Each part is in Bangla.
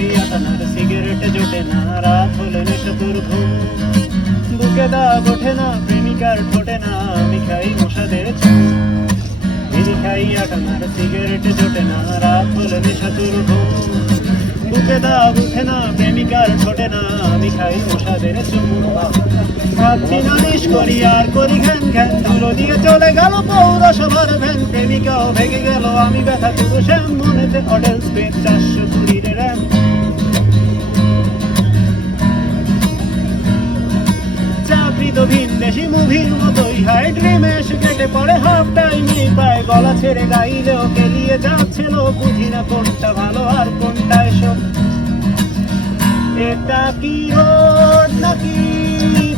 খাই আটানার সিগারেটে জোটে না, রাত হলে নেশা তোর ঘুম, বুকে দাগ ওঠে না, প্রেমিকার ঠোঁটে না, আমি খাই মশাদের চুম। বিড়ি খাই আটানার সিগারেটে জোটে না, রাত হলে নেশা তোর ঘুম, বুকে দাগ ওঠে না, প্রেমিকার ঠোঁটে না, আমি খাই মশাদের চুম। ভাবছি নালিশ করি আর করি ঘ্যান ঘ্যান, ধুলো দিয়ে চলে গেল পৌরসভার ভ্যান, প্রেমিকাও ভেগে গেল, আমি ব্যথা তবু শ্যাম, মনেতে অডেল স্পেস 420 র্যাম। চাকরি তো ভিনদেশি মুভির মতোই হাই, ড্রিমে এসে কেটে পড়ে হাফ টাইমে পায়, গলা ছেড়ে গাইলেও কেলিয়ে যাচ্ছিল, বুঝি না কোনটা ভালো আর কোনটা এসব। এটা কি রোড নাকি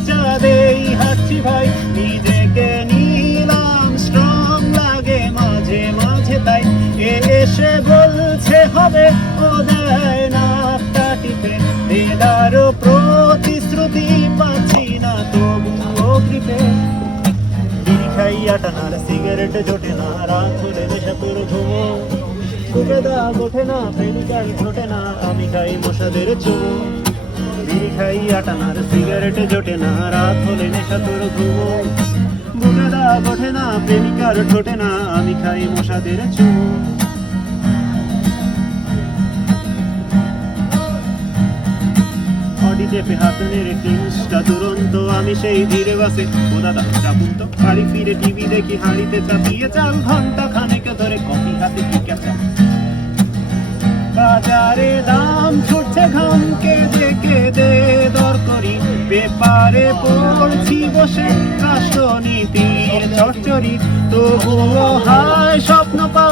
চাঁদেই হাঁটছি ভাই, নিজেকে নিলাম স্ট্রং লাগে মাঝে মাঝে, তাই এসে বলছে হবে, ও দেয় না একটা টিপে, দেদার প্রতিশ্রুতি পাচ্ছি না তবুও গ্রিপে। বিড়ি খাই আটানার সিগারেট জোটে না, রাত হলে নেশা তোর ঘুমো, বুকে দাগ ওঠে না, প্রেমিকার ঠোঁটে না, আমি খাই মশাদের চুমো। বিড়ি খাই আটানার সিগারেট জোটে না, রাত হলে নেশা তোর ঘুমো, বুকে দাগ ওঠে না, প্রেমিকার ঠোঁটে না, আমি খাই মশাদের চুমো। অডি চেপে হাত নেড়ে কিংসটা দুরন্ত, আমি সেই ধীরে বাসে, ও দাদা চাপুন তো, বাড়ি ফিরে টিভি দেখি হাঁড়িতে চাপিয়ে চাল, ঘন্টা খানেক ধরে কফি হাতে কি ক্যাচা, বাজারে দাম ছুটছে ঘাম, কেঁদে কেঁদে দর করি, পেপারে পড়ছি বসে রাষ্ট্রনীতির চচ্চড়ি, তবুও হায় স্বপ্ন পা